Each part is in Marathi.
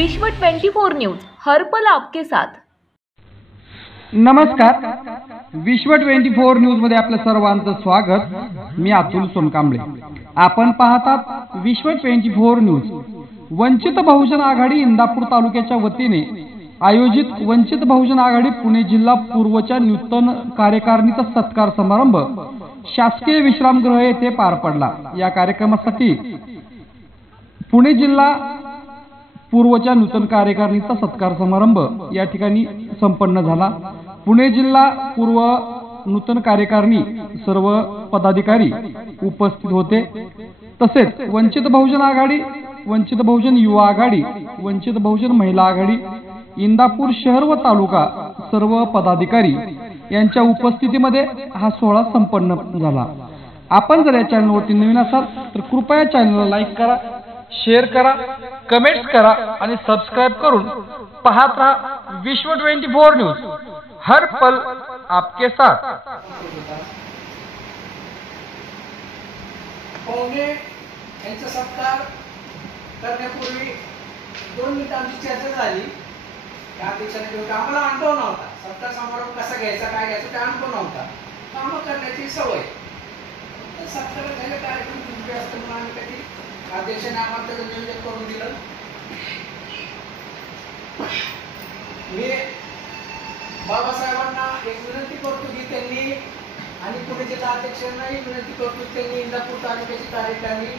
विश्व 24 न्यूज हर पल आपके साथ। नमस्कार, विश्व 24 न्यूज मध्ये आपल्या सर्वांचं स्वागत। मी अतुल सोनकांबळे। आपण पाहतात विश्व 24 न्यूज। वंचित बहुजन आघाडी इंदापूर तालुक्याच्या वतीने आयोजित वंचित बहुजन आघाडी पुणे जिल्हा पूर्वच्या नूतन कार्यकारिणीचा सत्कार समारंभ शासकीय विश्रामगृह येथे पार पडला। या कार्यक्रमासाठी पुणे जिल्हा पूर्वच्या नूतन कार्यकारिणीचा सत्कार समारंभ या ठिकाणी संपन्न झाला। पुणे जिल्हा पूर्व नूतन कार्यकारिणी सर्व पदाधिकारी उपस्थित होते। तसेच वंचित बहुजन आघाडी, वंचित बहुजन युवा आघाडी, वंचित बहुजन महिला आघाडी, इंदापूर शहर व तालुका सर्व पदाधिकारी यांच्या उपस्थितीमध्ये हा सोहळा संपन्न झाला। आपण जर या चॅनलवरती नवीन असाल तर कृपया चॅनलला लाईक करा, शेअर करा, कमेंट्स करा आणि सबस्क्राइब करून पाहत रहा विश्व 24 न्यूज, हर पल आपके साथ। पाहुणे यांचा सत्कार करण्यापूर्वी 2 मिनिट आमची चर्चा झाली। त्या दिवसाने आम्हाला अनुभव नव्हता, सत्कार समारंभ कसा घ्यायचा, काय घ्यायचं त्या अनुभव नव्हता। काम करण्याची सवय, सत्कार झाले कार्यक्रम तुमचे असतं म्हणून आम्ही कधी अध्यक्षाने आम्हाला त्याचं नियोजन करून दिलं। मी बाबासाहेबांना एक विनंती करतो की त्यांनी आणि पुणे जिल्हा अध्यक्षांनाही विनंती करतो की त्यांनी इंदापूर तालुक्याची कार्यकारिणी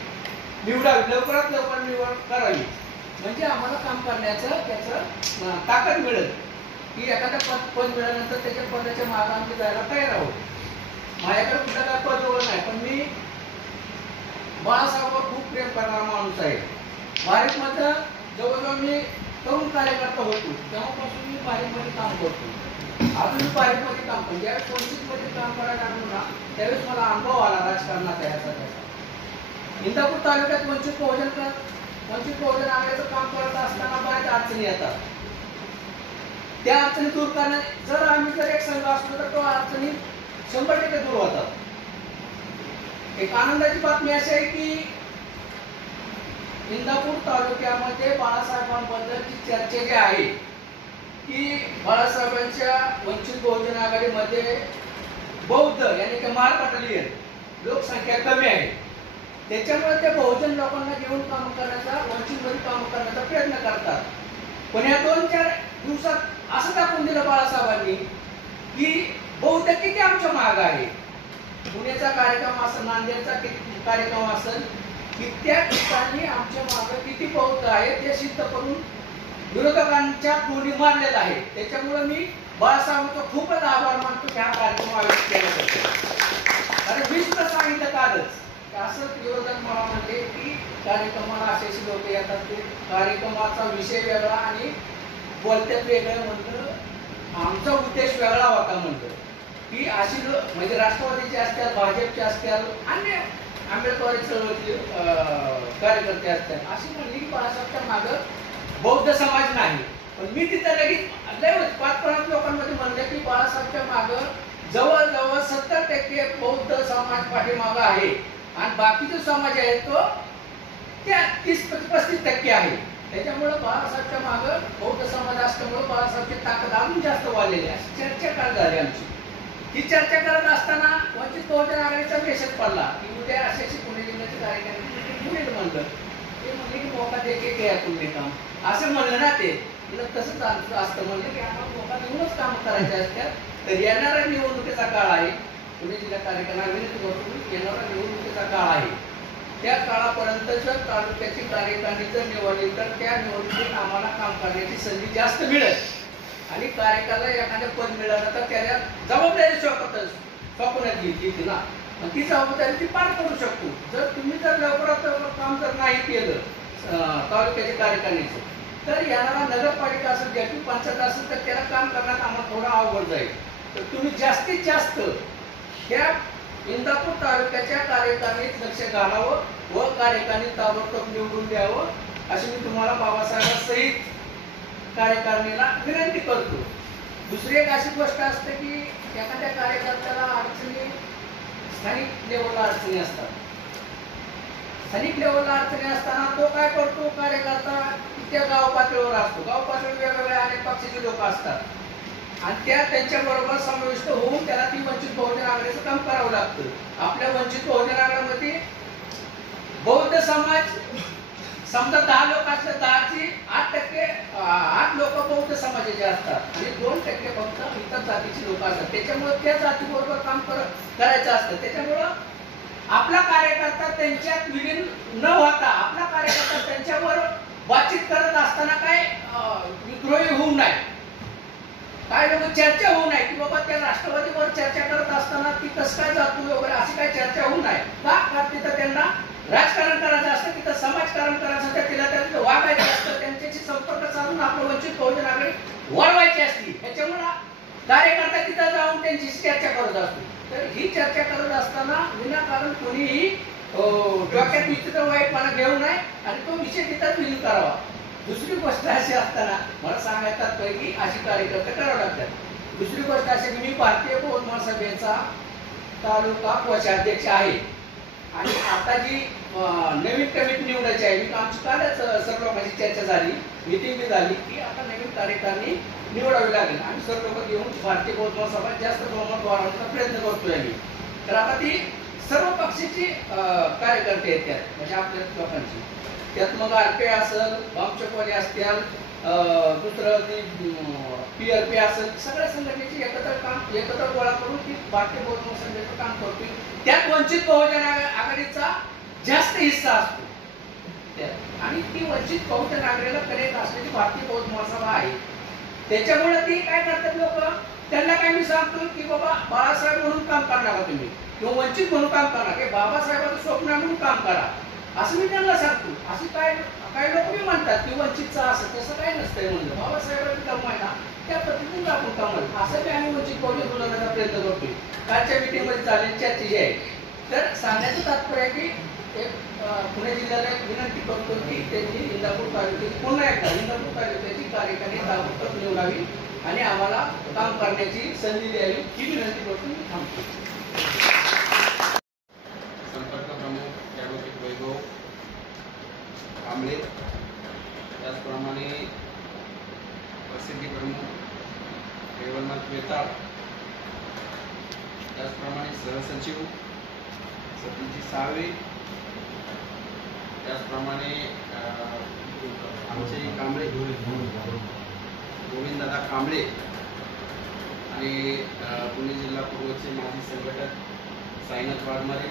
निवडावी, लवकरात लवकर निवड करावी, म्हणजे आम्हाला काम करण्याचं त्याचं ताकद मिळेल की एखादा पद मिळाल्यानंतर त्याच्या पदाच्या मागे आम्ही जायला तयार आहोत। माझ्याकडे कुठलं काय पद वगैरे नाही, पण मी बाळासाहेबांवर खूप प्रेम करणारा माणूस आहे। बारीकमध्ये जवळजवळ मी तरुण कार्यकर्ता होतो तेव्हापासून मी बारीकमध्ये काम करतो, अजून मी बारीकमध्ये काम करतो। ज्यावेळेस वंचितमध्ये काम करायला लागलो ना त्यावेळेस मला अनुभव आला राजकारणाचा याचा त्याचा। इंदापूर तालुक्यात वंचित बहुजन आघाडीचं काम करत असताना बऱ्याच अडचणी येतात। त्या अडचणी दूर करण्यात जर आम्ही एक संघ असलो तर तो अडचणी 100% दूर होतात। एक आनंदाची बातमी अशी आहे की इंदापूर तालुक्यामध्ये बाळासाहेबांबद्दलची चर्चा जी आहे की बाळासाहेबांच्या वंचित बहुजन आघाडीमध्ये बौद्ध यानी की महापटलीय लोकसंख्या कमी आहे, त्याच्यामुळे ते बहुजन लोकांना घेऊन काम करण्याचा, वंचितमध्ये काम करण्याचा प्रयत्न करतात। पण या 2-4 दिवसात असं दाखवून दिलं बाळासाहेबांनी की बौद्ध किती आमच्या मागे आहे। पुण्याचा कार्यक्रम असेल, नांदेडचा कार्यक्रम असेल की त्या ठिकाणी आमच्या मागे किती बौद्ध आहे ते सिद्ध करून विरोधकांच्या टोळी मारलेला आहे। त्याच्यामुळे मी बाळासाहेबांचा खूपच आभार मानतो की हा कार्यक्रम आयोजित केला। कारण मी सुद्धा सांगितलं कालच असं विरोधक मला म्हणले की कार्यक्रमाला असे लोक येतात, ते कार्यक्रमाचा विषय वेगळा आणि बोलत्यात वेगळं म्हणलं, आमचा उद्देश वेगळा होता म्हणलं की अशी म्हणजे राष्ट्रवादीचे असतात, भाजपचे असतात, अन्य आंबेडकरी चळवळीचे कार्यकर्ते असतात, अशी म्हणली की बाळासाहेबच्या मागं बौद्ध समाज नाही। पण मी तिथं लगेच 5-50 लोकांमध्ये म्हणलं की बाळासाहेबच्या मागं जवळजवळ 70% बौद्ध समाज पाठीमागं आहे आणि बाकीचा समाज आहे तो त्या 30-35% आहे। त्याच्यामुळे बाळासाहेबच्या मागं बौद्ध समाज असल्यामुळे बाळासाहेबची ताकद अजून जास्त वाढलेली आहे। चर्चा काल झाली आमची। ही चर्चा करत असताना वंचित बहुजन आघाडीचा मेसेज पडला की उद्या अशी पुणे जिल्ह्याची कार्यकारिणी पुणे म्हणलं, ते म्हणले की मोका देखे घ्या तुम्ही काम, असं म्हणलं ना ते तसंच असतं म्हणलं की आम्हाला मोका देऊनच काम करायचे असतात। तर येणारा निवडणुकीचा काळ आहे, पुणे जिल्हा कार्यकारिणी येणारा निवडणुकीचा काळ आहे, त्या काळापर्यंत जर तालुक्याची कार्यकारिणी जर निवडली तर त्या निवडणुकीत आम्हाला काम करण्याची संधी जास्त मिळेल आणि कार्यकाला एखाद्या पद मिळालं तर त्याला जबाबदारी सोपवण्यात येईल ना, ती जबाबदारी ती पार करू शकतो। जर तुम्ही जर लवकरात लवकर काम जर नाही केलं तालुक्याच्या कार्यकारिणीचं तर येणारा नगरपालिका असेल, ज्याची पंचायत असेल तर त्याला काम करण्यात आम्हाला थोडं अवघड जाईल। तर तुम्ही जास्तीत जास्त ह्या इंदापूर तालुक्याच्या कार्यकारिणीत लक्ष घालावं व कार्यकारिणी ताबडतोब निवडून द्यावं अशी मी तुम्हाला बाबासाहेबांसहित कार्यकारिणीला विनंती करतो। दुसरी एक अशी गोष्ट असते की एखाद्या कार्यकर्त्याला अडचणी स्थानिक लेवलला अडचणी असतात, स्थानिक लेवलला अडचणी असताना तो काय करतो, कार्यकर्ता त्या गाव पातळीवर असतो. गाव पातळीवर वेगवेगळ्या अनेक पक्षाचे लोक असतात आणि त्यांच्याबरोबर समाविष्ट होऊन त्याला ती वंचित बहुजन आघाडीचं काम करावं लागतं. आपल्या वंचित बहुजन आघाडीमध्ये बौद्ध समाज समजा 10 लोक असले, 10ची 8 लोक बौद्ध समाजाचे असतात आणि 2% फक्त इतर जातीची लोक असतात. त्याच्यामुळे त्या जातीबरोबर काम करायचं असतं. त्याच्यामुळं आपला कार्यकर्ता त्यांच्यात विलीन न होता आपला कार्यकर्ता त्यांच्यावर बातचीत करत असताना काय विद्रोही होऊ नये, काय लोक चर्चा होऊ नये की बाबा त्या राष्ट्रवादीवर चर्चा करत असताना ती कसं काय जातो वगैरे अशी काय चर्चा होऊ नये. का तिथं त्यांना राजकारण करायचं असतं, तिथं समाजकारण करायचं असतं, तिला तिथं वागायचं असतं, त्यांच्याशी संपर्क साधून आपलं वंचित बहुजन आघाडी वाढवायची असते. त्याच्यामुळे कार्यकर्ता तिथं जाऊन त्यांच्याशी चर्चा करत असतो. तर ही चर्चा करत असताना विनाकारण कोणीही डोक्यात विचित्र वाईटपणा घेऊ नये आणि तो विषय तिथं विलीन करावा. दुसरी गोष्ट अशी असताना मला सांगायचं की अशी कार्यकर्ते करावं लागतात. दुसरी गोष्ट अशी की मी भारतीय बौद्ध महासभेचा तालुका कोषाध्यक्ष आहे आणि आता जी नवीन कमिटी निवडायची आहे, मी आमची कालच सर्व लोकांची चर्चा झाली, मिटिंग बी झाली की आता नवीन कार्यकारिणी निवडावी लागेल. आम्ही सर्व लोक घेऊन भारतीय बौद्ध महासभा जास्त बहुमत वाढवण्याचा प्रयत्न करतोय आम्ही. तर आता ती सर्व पक्षाची कार्यकर्ते आहेत त्यात, म्हणजे आपल्या लोकांची. त्यात मग आरपी असेल, वामचकवाले असतील, दुसरं ती PRP असेल, सगळ्या संघटनेची एकत्र गोळा करून ती भारतीय बौद्ध महासभेचं काम करतोय. त्यात वंचित बहुजन आघाडीचा जास्त हिस्सा असतो आणि ती वंचित बहुजन आघाडीला कनेक्ट असलेली भारतीय बौद्ध महासभा आहे. त्याच्यामुळे ती काय करतात लोक, त्यांना काय मी सांगतो की बाबा बाळासाहेब म्हणून काम करणार का तुम्ही किंवा वंचित म्हणून काम करणार की बाबासाहेबांचं स्वप्न म्हणून काम करा असं मी त्यांना सांगतो. अशी काय लोक मी म्हणतात की वंचितचं असं तसं काय नसतंय म्हणलं, बाबासाहेबांची काम आहे ना त्या पद्धतीने आपण काम असं ते आम्ही वंचित बहुजन बोलवण्याचा प्रयत्न करतोय. कालच्या मीटिंगमध्ये चालेल चर्चा जी आहे. तर सांगण्याचं तात्पर्य आहे की एक पुणे जिल्ह्याला एक विनंती करतो की त्यांनी इंदापूर तालुक्याची पुन्हा एकदा इंदापूर तालुक्याची कार्यकारिणी ताबडतोब निवडावी आणि आम्हाला काम करण्याची संधी द्यावी ही विनंती करतो. मी थांबतो. संपर्क प्रमुख ॲडव्होकेट वैभव कांबळे, त्याचप्रमाणे प्रसिद्धी प्रमुख केवलनाथ वेताळ, त्याचप्रमाणे सहसचिव सतीजी साळवे, त्याचप्रमाणे आमचे कांबळे गोविंददादा कांबळे आणि पुणे जिल्हा पूर्वचे माजी संघटक साईनाथ वाघमारे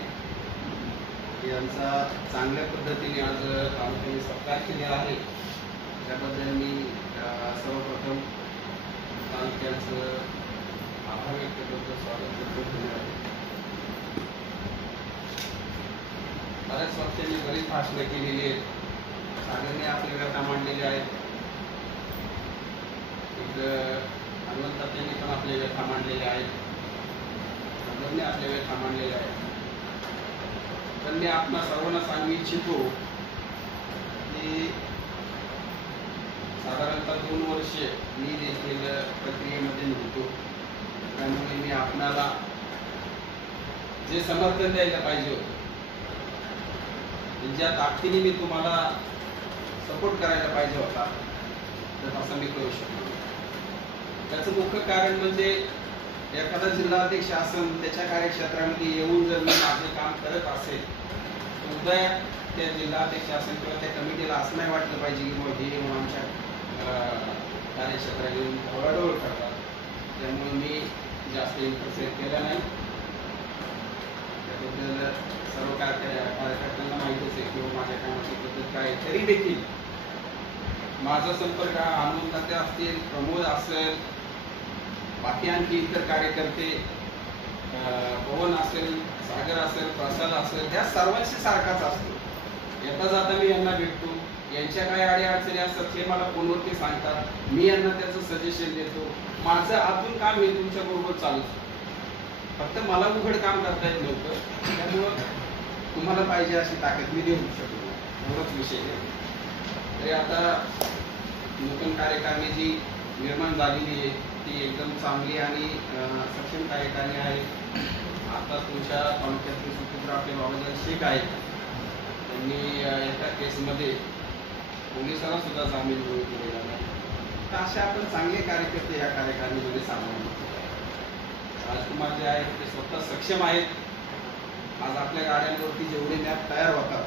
यांचा चांगल्या पद्धतीने आज तालुक्याने सत्कार केलेला आहे. त्याबद्दल मी सर्वप्रथम तालुक्याचं आभार व्यक्त करतो, स्वागत करतो. धन्यवाद. बऱ्याच पक्षांनी बरीच भाषणं केलेली आहेत, सागरने आपल्या व्यथा मांडलेल्या आहेत, हनुमंत त्यांनी पण आपल्या व्यथा मांडलेल्या आहेत, सागरने आपल्या व्यथा मांडलेल्या आहेत. पण मी आपणा सर्वांना सांगू इच्छितो की साधारणतः 2 वर्ष मी देखील प्रक्रियेमध्ये नव्हतो. त्यामुळे मी आपणाला जे समर्थन द्यायला पाहिजे होतं, ज्या ताकदीने मी तुम्हाला सपोर्ट करायला पाहिजे होता, तर असं मी करू शकतो. त्याचं मुख्य कारण म्हणजे एखादा जिल्हाध्यक्ष असेल त्याच्या कार्यक्षेत्रामध्ये येऊन जर मी माझे काम करत असेल तर उद्या त्या जिल्हाध्यक्ष असेल किंवा त्या कमिटीला असं नाही वाटलं पाहिजे की बाबा हे येऊन आमच्या कार्यक्षेत्रात येऊन ढवळाढवळ करतात. त्यामुळे मी जास्त इंटरफेअर केला नाही. त्याबद्दल सर्व कार्यकर्त्यांना माहितीच आहे किंवा माझ्या कामाची पद्धत काय. तरी देखील माझा संपर्क हनुमंत असतील, प्रमोद असेल, बाकी आणखी इतर कार्यकर्ते, पवन असेल, सागर असेल, प्रसाद असेल, त्या सर्वांशी सारखाच असतो. येता जाता मी यांना भेटतो, यांच्या काही अडीअडचणी असतात हे मला फोनवरती सांगतात, मी यांना त्याचं सजेशन देतो. माझं आतून काम हे तुमच्या बरोबर चालूच. फक्त मला उघड काम करता येत नव्हतं, त्यामुळं तुम्हाला पाहिजे अशी ताकद मी देऊ शकतो, एवढाच विषय आहे. तरी आता नूतन कार्यकारिणी जी निर्माण झालेली आहे ती एकदम चांगली आणि सक्षम कार्यकारिणी आहे. आता तुमच्या तालुक्यातले सुपुत्र आपले बाबाजी शेख आहेत, त्यांनी एका केसमध्ये पोलिसांना सुद्धा जामीन मिळवून दिलेला नाही. तर असे आपण चांगले कार्यकर्ते या कार्यकारिणीमध्ये सामावून राजकुमार जे आहेत ते स्वतः सक्षम आहेत. आज आपल्या गाड्यांवरती जेवढे मॅप तयार होतात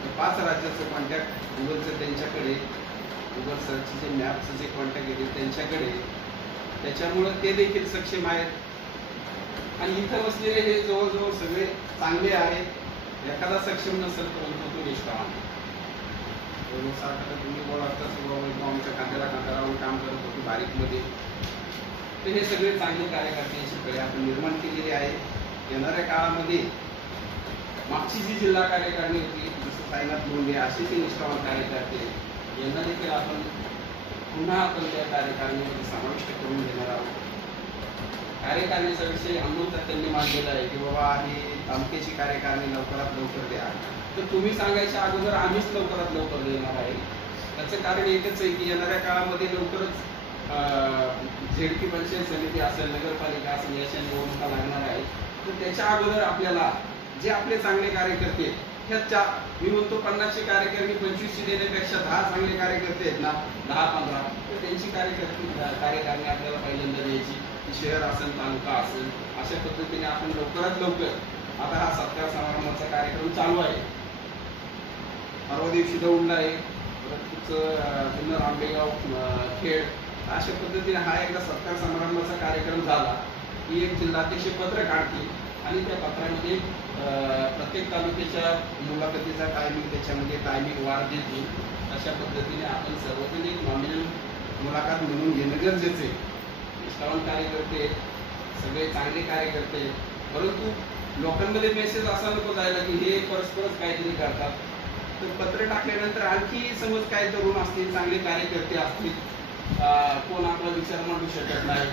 ते 5 राज्याचं कॉन्टॅक्ट गुगलचं त्यांच्याकडे, गुगल सर्चचे जे मॅपचं जे कॉन्टॅक्ट येते त्यांच्याकडे, त्याच्यामुळं ते देखील सक्षम आहेत. आणि इथं बसलेले हे जवळजवळ सगळे चांगले आहेत. एखादा सक्षम नसेल परंतु तो निष्ठावान. सारखं तुम्ही बोलायचं बाबा आमच्या खांद्याला खांदा लावून काम करत होतो बारीकमध्ये, तर हे सगळे चांगले कार्यकर्त्यांची कळे आपण निर्माण केलेली आहे. येणाऱ्या काळामध्ये मागची जी जिल्हा कार्यकारिणी होती जसं साईनाथ लोंढे असे ते निष्ठावान कार्यकर्ते यांना देखील आपण पुन्हा आपण त्या कार्यकारिणीमध्ये समाविष्ट करून देणार आहोत. कार्यकारिणीचा विषय अमृता त्यांनी मांडलेला आहे की बाबा ही तालुक्याची कार्यकारिणी लवकरात लवकर द्या. तर तुम्ही सांगायच्या अगोदर आम्हीच लवकरात लवकर देणार आहे. त्याचं कारण एकच आहे की येणाऱ्या काळामध्ये लवकरच झेडपी पंचायत समिती असेल, नगरपालिका असेल याच्या निवडणुका लागणार आहे. तर त्याच्या अगोदर आपल्याला जे आपले चांगले कार्यकर्ते ह्या मी म्हणतो 50ची कार्यकारिणी 25ची देण्यापेक्षा 10 चांगले कार्यकर्ते आहेत ना, 10-15, तर त्यांची कार्यकारिणी आपल्याला पहिल्यांदा द्यायची. शहर असेल, तालुका असेल, अशा पद्धतीने आपण लवकरात लवकर आता हा सत्कार समारंभाचा कार्यक्रम चालू आहे. परवा दिवशी दौंड आहे, परत तुमचं जुन्नर आंबेगाव खेड, अशा पद्धतीने हा एकदा सत्कार समारंभाचा कार्यक्रम झाला की एक जिल्हाध्यक्ष पत्र काढतील आणि त्या पत्रामध्ये प्रत्येक तालुक्याच्या मुलाखतीचा टायमिंग त्याच्यामध्ये टायमिंग वाढ देतील. अशा पद्धतीने आपण सर्वजण एक नॉमिनल मुलाखत म्हणून घेणं गरजेचं आहे. निष्ठावान कार्यकर्ते, सगळे चांगले कार्यकर्ते, परंतु लोकांमध्ये मेसेज असा नको जायला की हे परस्परच काहीतरी करतात. तर पत्र टाकल्यानंतर आणखी समज काही तरुण असतील, चांगले कार्यकर्ते असतील, कोण आपला विचार मांडू शकत नाही,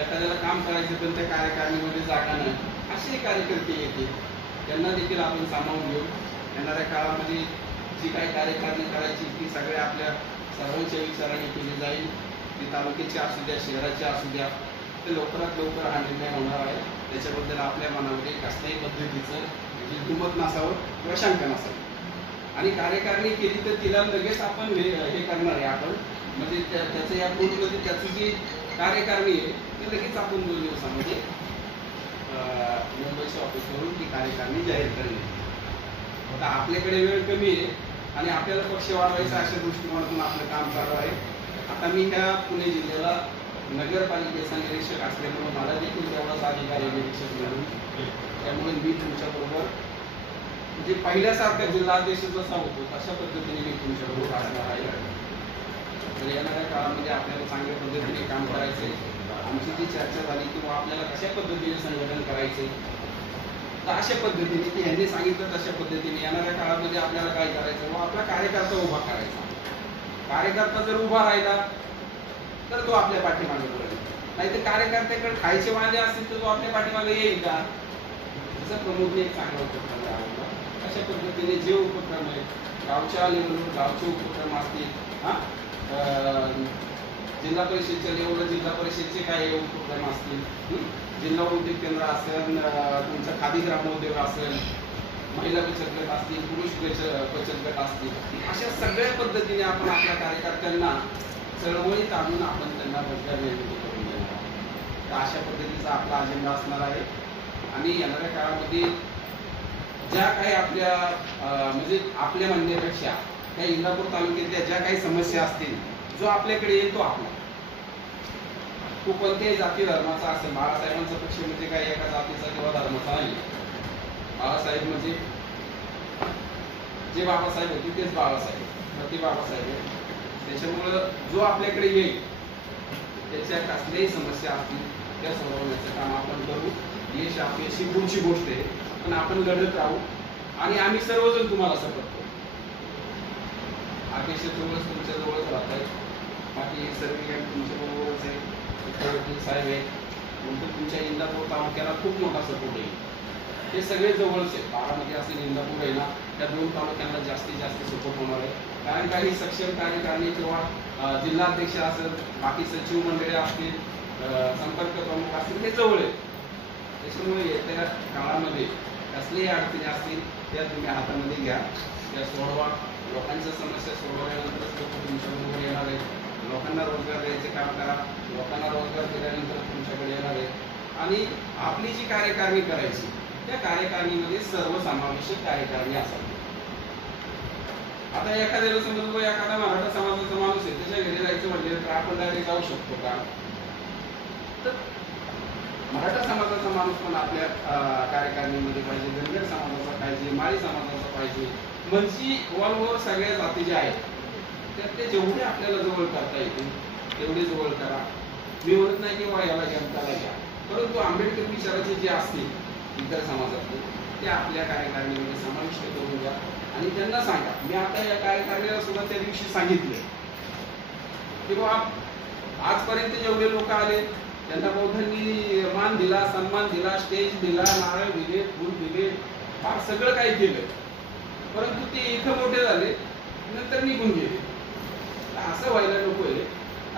एखाद्याला काम करायचं पण त्या कार्यकारिणीमध्ये जागा नाही, असे कार्यकर्ते येतील. त्यांना देखील आपण सामावून घेऊ. येणाऱ्या काळामध्ये जी काही कार्यकारिणी करायची ती सगळ्या आपल्या सर्वांच्या विचाराने केली जाईल. ती तालुक्याची असू द्या, शहराची असू द्या, ते लवकरात लवकर हा निर्णय होणार आहे. त्याच्याबद्दल आपल्या मनामध्ये कसल्याही पद्धतीचं म्हणजे दुमत नसावं किंवा शंका नसावी. आणि कार्यकारिणी केली तर तिला लगेच आपण हे करणार आहे आपण, म्हणजे त्याचं या पूर्वीमध्ये त्याची जी कार्यकारिणी आहे ती लगेच आपण 2 दिवसामध्ये मुंबईच्या ऑफिसवरून ती कार्यकारिणी जाहीर करणे. आता आपल्याकडे वेळ कमी आहे आणि आपल्याला पक्ष वाढवायचा अशा दृष्टिकोनातून आपलं काम चालू आहे. आता मी ह्या पुणे जिल्ह्याला नगरपालिकेचा निरीक्षक असल्यामुळे मला देखील तेवढाच अधिकारी निरीक्षक मिळून, त्यामुळे मी तुमच्याबरोबर म्हणजे पहिल्यासारखा जिल्हाध्यक्ष जसा होतो तशा पद्धतीने मी तुमच्याबरोबर असणार आहे. तर येणाऱ्या काळामध्ये आपल्याला चांगल्या पद्धतीने काम करायचे. आमची जी चर्चा झाली किंवा आपल्याला कशा पद्धतीने संघटन करायचे तर अशा पद्धतीने की यांनी सांगितलं तशा पद्धतीने येणाऱ्या काळामध्ये आपल्याला काय करायचं व आपला कार्यकर्ता उभा करायचा. कार्यकर्ता जर उभा राहिला तर तो आपल्या पाठीमागे पडेल, नाही तर कार्यकर्त्याकडे खायचे वांदे असतील तर तो आपल्या पाठीमागे येईल का? जसं प्रमुखने एक चांगला उपक्रम राबवला. अशा पद्धतीने जे उपक्रम आहेत गावच्या लेवलवर गावचे उपक्रम असतील, जिल्हा परिषदच्या लेवलवर जिल्हा परिषदचे काही उपक्रम असतील, जिल्हा उद्योग केंद्र असेल, तुमचा खादी ग्रामोद्योग असेल, महिला बचत गट असतील, पुरुष बचत गट असतील, अशा सगळ्या पद्धतीने आपण आपल्या कार्यकर्त्यांना चळवळीत आणून आपण त्यांना रोजगार निर्मिती करून देणार आहोत. तर अशा पद्धतीचा आपला अजेंडा असणार आहे. आणि येणाऱ्या काळामध्ये ज्या काही आपल्या म्हणजे आपल्या म्हणण्यापेक्षा त्या इंदापूर तालुक्यातल्या ज्या काही समस्या असतील, जो आपल्याकडे येतो आपला, तो कोणत्याही जाती धर्माचा असेल. बाळासाहेबांचा पक्ष म्हणजे काही एका जातीचा किंवा धर्माचा नाही. बाळासाहेब म्हणजे जे बाबासाहेब होते तेच बाळासाहेब, प्रति बाबासाहेब आहे. त्याच्यामुळं जो आपल्याकडे येईल त्याच्या कसल्याही समस्या असतील त्या सोडवण्याचं काम आपण करू. यश अपयश ही पुढची गोष्ट आहे, पण आपण लढत राहू आणि आम्ही सर्वजण तुम्हाला सपोर्ट करू. अपेक्षा जवळच तुमच्या जवळच राहत आहे. बाकी सर्व काही तुमच्या बरोबरच आहे. साहेब आहे म्हणून तुमच्या इंदापूर तालुक्याला खूप मोठा सपोर्ट येईल. हे सगळे जवळच आहेत. बारामती असेल, इंदापूर आहे ना, त्या 2 तालुक्यांना जास्तीत जास्त सपोर्ट होणार आहे. कारण काही सक्षम कार्यकारिणी किंवा जिल्हाध्यक्ष असेल, बाकी सचिव मंडळी असतील, संपर्क प्रमुख असतील, हे जवळ आहेत. त्याच्यामुळे येत्या काळामध्ये कसलीही अडचणी असतील त्या तुम्ही हातामध्ये घ्या, त्या सोडवा. लोकांच्या समस्या सोडवल्यानंतरच लोक तुमच्याबरोबर येणार आहेत. लोकांना रोजगार द्यायचे काम करा. लोकांना रोजगार दिल्यानंतर तुमच्याकडे येणार आहेत. आणि आपली जी कार्यकारिणी करायची त्या कार्यकारिणीमध्ये सर्वसमावेशक कार्यकारिणी असावी. आता एखाद्याला समजा एखादा मराठा समाजाचा माणूस आहे, त्याच्या घरी जायचं म्हणले तर आपण डायरेक्ट जाऊ शकतो का? तर मराठा समाजाचा माणूस पण आपल्या कार्यकारिणीमध्ये पाहिजे, धनगर समाजाचा पाहिजे, माळी समाजाचा पाहिजे. म्हणजे ऑल ओव्हर सगळ्या जाती ज्या आहेत त्यात ते जेवढे आपल्याला जवळ करता येतील तेवढे जवळ करा. मी म्हणत नाही की याला घ्या त्याला घ्या, परंतु आंबेडकर विचाराचे जे असतील इतर समाजातले ते आपल्या कार्यकारिणीमध्ये समाविष्ट करून द्या. आणि त्यांना सांगा, मी आता या कार्यकारिणीला सुद्धा त्या दिवशी सांगितलं की बाबा आजपर्यंत जेवढे लोक आले त्यांना बौद्धांनी मान दिला, सन्मान दिला, स्टेज दिला, नारळ दिले, फूल दिले, फार सगळं काही केलं, परंतु ते इथं मोठे झाले नंतर निघून गेले. असं व्हायला नको आहे.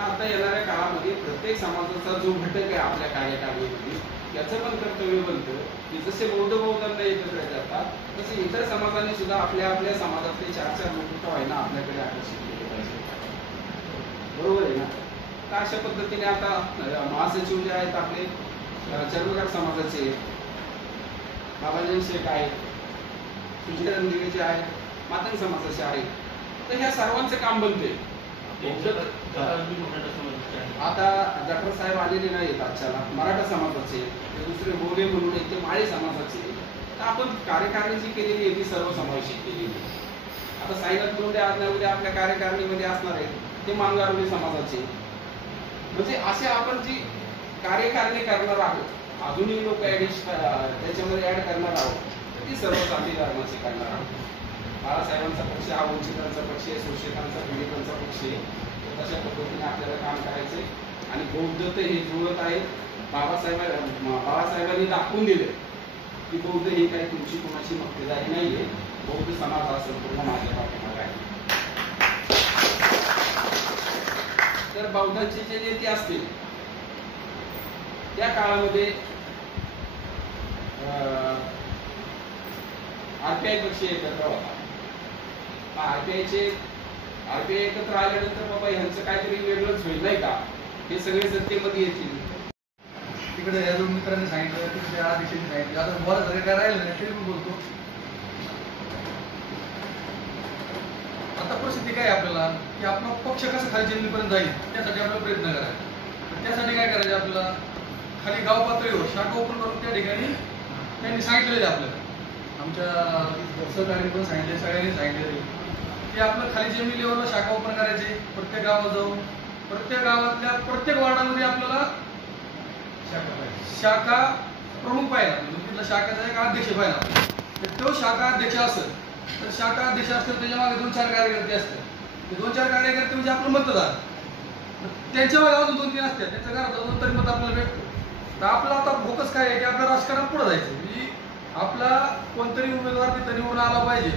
आता येणाऱ्या काळामध्ये प्रत्येक समाजाचा जो घटक आहे आपल्या कार्यकारिणीमध्ये त्याचं पण कर्तव्य बनतं की जसे बौद्धांना एकत्र करतात तसे इतर समाजांनी सुद्धा आपल्या आपल्या समाजातले 4-4 लोक का व्हायना आपल्याकडे आकर्षित केले पाहिजे. बरोबर आहे ना? तर अशा पद्धतीने आता महासचिव जे आहेत आपले चर्मकार समाजाचे बाबाजी शेख आहेत, सुजय रणदिवेचे आहेत, मातंग समाजाचे आहेत. तर ह्या सर्वांचं काम बनते. आता डॉक्टर साहेब आलेले नाहीत आजच्याला, मराठा समाजाचे, ते दुसरे बोले म्हणून आहेत ते माळी समाजाचे. तर आपण कार्यकारिणी जी केलेली आहे ती सर्वसमावेशक केलेली आहे. आता साईनाथ मुंडे आज नाही उद्या आपल्या कार्यकारिणीमध्ये असणार आहेत ते मांगारोळी समाजाचे. म्हणजे असे आपण जी कार्यकारिणी करणार आहोत, अजूनही लोक त्याच्यामध्ये ऍड करणार आहोत, तर ती सर्व जाती धर्माची करणार आहोत. बाळासाहेबांचा पक्ष हा वंचितांचा पक्ष आहे, शोषितांचा पीडितांचा पक्ष आहे. तशा पद्धतीने आपल्याला काम करायचे. आणि बौद्ध तर हे जुळत आहेत. बाबासाहेबांनी दाखवून दिलं की बौद्ध ही काही तुमची कोणाची मक्तेदारी नाहीये. बौद्ध समाज हा संपूर्ण माझ्या पाठीमागे आहे. तर बौद्धांचे जे नेते असतील त्या काळामध्ये आरपीआय पक्ष एकत्र होता. आरपीआय एकत्र आल्यानंतर बाबा ह्यांचं काहीतरी वेगळंच होईल नाही का, हे सगळे सत्तेमध्ये येतील. तिकडे या दोन मित्रांनी सांगितलं, तिकडे अध्यक्षांनी सांगितलं. आता बोला सगळं काय राहिलं नाही तरी मी बोलतो. आता परिस्थिती काय आपल्याला की आपला पक्ष कसं खाली जमिनीपर्यंत जाईल त्यासाठी आपल्याला प्रयत्न करायचा. त्यासाठी काय करायचं आपल्याला, खाली गाव पातळीवर शाखा ओपन करून त्या ठिकाणी त्यांनी सांगितलेलं आहे आपल्याला, आमच्या सहकार्याने पण सांगितले, सगळ्यांनी सांगितलेले की आपलं खाली जमीन लेवलला शाखा ओपन करायचे. प्रत्येक गावात जाऊन प्रत्येक गावातल्या प्रत्येक वार्डामध्ये आपल्याला शाखा प्रमुख पाहिजे, म्हणजे तिथला शाखेचा एक अध्यक्ष पाहिजे. तर तो शाखा अध्यक्ष असेल तर शाखा अध्यक्ष असतील त्याच्या मागे 2-4 कार्यकर्ते असतात. ते 2-4 कार्यकर्ते म्हणजे आपलं मतदार, त्यांच्या मागे अजून 2-3 असतात, त्यांच्या घरात अजून तरी मत आपल्याला भेटतो. तर आपला आता फोकस काय आहे की आपल्या राजकारणात पुढे जायचं, म्हणजे आपला कोणतरी उमेदवार तिथं निवडून आला पाहिजे.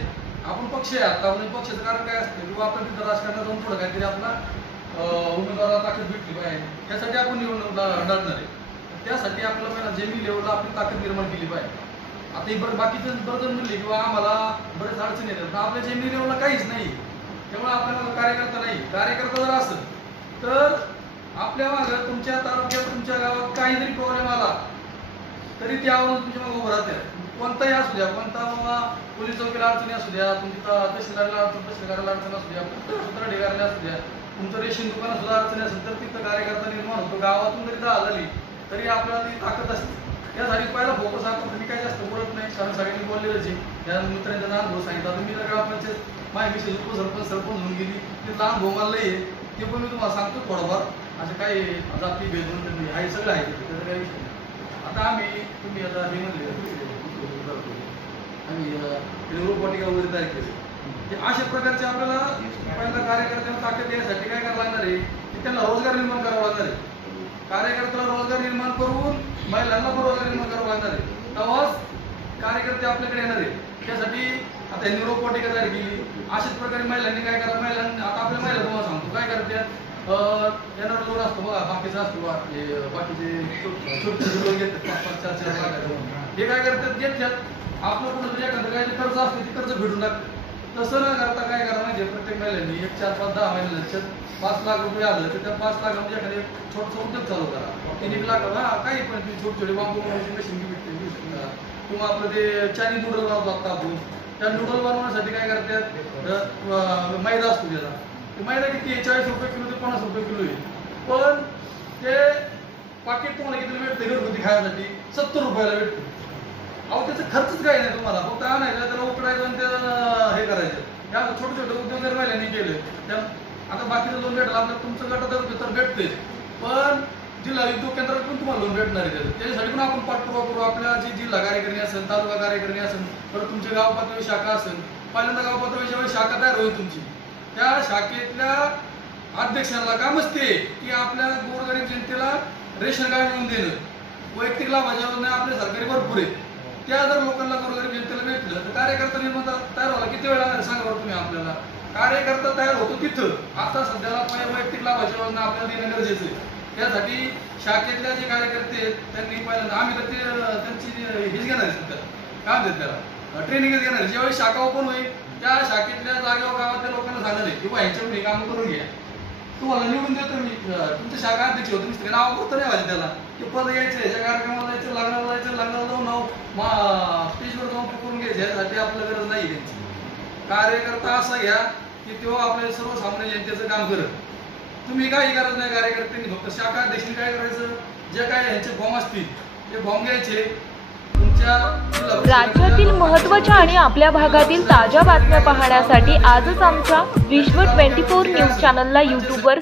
आपण पक्ष आहे आता, म्हणजे पक्षाचं कारण काय असतं किंवा आपण तिथं राजकारणात जाऊन पुढे काहीतरी आपला उमेदवाराला ताकद भेटली पाहिजे, त्यासाठी आपण निवडणूक लढणार आहे. त्यासाठी आपल्याला पहिला जमीन लेवलला आपली ताकद निर्माण केली पाहिजे. आता ही बरं बाकीचं बरं म्हणले किंवा आम्हाला बरेच अडचणी येतात, तर आपल्या जमिनी लेवलला काहीच नाही. त्यामुळे आपल्याला कार्यकर्ता नाही. कार्यकर्ता जर असेल तर आपल्या मागं तुमच्या तालुक्यात तुमच्या गावात काही जरी प्रॉब्लेम आला तरी त्यावरून तुमच्या मागे उभं राहतात. कोणताही असू द्या, कोणता पोलीस चौकीला अडचणी असू द्या, तुमच्या तहसीलदाराला अडचण असू द्या, सूत्र ढिगाऱ्याला असू द्या, तुमचं रेशन दुकानात सुद्धा अडचणी असेल तर तिथं कार्यकर्ता निर्माण होतो. गावातून जरी झाली तरी आपल्याला ती ताकद असते. त्यासाठी पहिला फोकस आपण मी काही जास्त बोलत नाही, कारण सगळ्यांनी बोललेलंच आहे. त्या मित्रांचा लहान भाऊ सांगितलं, आता मी तर ग्रामपंचायत माझी विषय सरपंच होऊन गेली, ते लहान भाऊ मला आहे ते पण मी तुम्हाला सांगतो थोडंफार. असं काही जाती भेदून आहे सगळं आहे, त्याचा काही विषय नाही. आता तुम्ही आता हे म्हणले आम्ही रोपवाटिका वगैरे तयार केली. अशा प्रकारचे आपल्याला पहिला कार्यकर्त्यांना ताकद देण्यासाठी काय करावं लागणार आहे की त्यांना रोजगार निर्माण करावा लागणार आहे. कार्यकर्त्याला रोजगार निर्माण करून महिलांना पण रोजगार निर्माण करावं लागणार आहे, तेव्हाच कार्यकर्ते आपल्याकडे येणार आहे. त्यासाठी आता रोपवाटिका तयार केली. अशाच प्रकारे महिलांनी काय करा, महिलांनी आता आपल्या महिला तुम्हाला सांगतो काय करतात येणार लोन असतो बघा, बाकीचं असतो बघा, हे बाकीचे छोटे लोन घेतात 5-5, 4-4 लाख. हे काय करतात, घेतात आपलं कुठं एखादं काय कर्ज असते ते कर्ज भेटून टाकतं. तसं न करता काय करा माहिती प्रत्येक महिन्यांनी 1, 4, 5, 10 महिन्याच्या 5 लाख रुपये आलं तर त्या 5 लाखामध्ये एखादे छोटं उद्योग चालू करा. 3 लाख काही पण छोटे बांबू मशीन भेटते किंवा आपलं ते चायनीज नूडल बनवतात आपण, त्या नूडल बनवण्यासाठी काय करतात, मैदा असतो त्याला, ते मैदा किती 40 रुपये किलो ते 50 रुपये किलो आहे. पण ते पाकिट तुम्हाला किती भेटते घरगुती खाण्यासाठी 70 रुपयाला भेटते. अहो त्याचा खर्चच काही नाही तुम्हाला, फक्त आणायचं त्याला उकडायचं आणि त्याला हे करायचं. या छोटे छोटे उद्योग जर महिलांनी केले त्या आता बाकीचं लोन भेटलं आपल्याला तुमचं गटात तर भेटतेच, पण जिल्हा उद्योग केंद्रात पण तुम्हाला लोन भेटणार आहे. त्याच्यासाठी पण आपण पाठपुरावा करू. आपल्या जी जिल्हा कार्यकारिणी असेल, तालुका कार्यकारिणी असेल, परत तुमची गाव पातळी शाखा असेल, पहिल्यांदा गाव पातळी जेव्हा शाखा तयार होईल तुमची, त्या शाखेतल्या अध्यक्षांना कामच ते की आपल्या गोरगरीब जनतेला रेशन कार्ड मिळवून देणं. वैयक्तिक लाभाच्या योजना आपल्या सरकारी भरपूर आहेत, त्या जर लोकांना गोरगरीब जनतेला भेटलं तर कार्यकर्ता निर्माण तयार व्हायला किती वेळ लागणार सांगा बरं तुम्ही. आपल्याला कार्यकर्ता तयार होतो तिथं. आता सध्याला वैयक्तिक लाभाच्या योजना आपल्याला देणं गरजेचं आहे. त्यासाठी शाखेतल्या जे कार्यकर्ते आहेत त्यांनी पहिल्यांदा आम्ही तर ते त्यांची हेच घेणार आहे सध्या, काय म्हणतात त्याला, ट्रेनिंगच घेणार आहे. ज्यावेळी शाखा ओपन होईल त्या शाखेतल्या जागेवर गावातल्या लोकांना सांगणार आहे किंवा ह्यांच्याकडून हे काम करून घ्या, तुम्हाला निवडून देतो मी, तुमच्या शाखा अध्यक्ष होतो मी, नाव करतो नाही व्हायचं त्याला की पद यायचं, ह्याच्या कार्यक्रमाला जायचं, लग्नाला जाऊन नाव स्टेजवर जाऊन करून घ्यायचं. ह्यासाठी आपल्याला गरज नाही त्यांची. कार्यकर्ता असा घ्या की तो आपल्या सर्वसामान्य जनतेचं काम करत. तुम्ही काही गरज नाही कार्यकर्त्यांनी, फक्त शाखा अध्यक्षांनी काय करायचं, जे काय ह्यांचे फॉर्म असतील ते फॉर्म घ्यायचे. तुमच्या राज्यातील महत्त्वाच्या आणि आपल्या भागातील ताज्या बातम्या पाहण्यासाठी आजच आमच्या विश्व 24 न्यूज चॅनलला यूट्यूबवर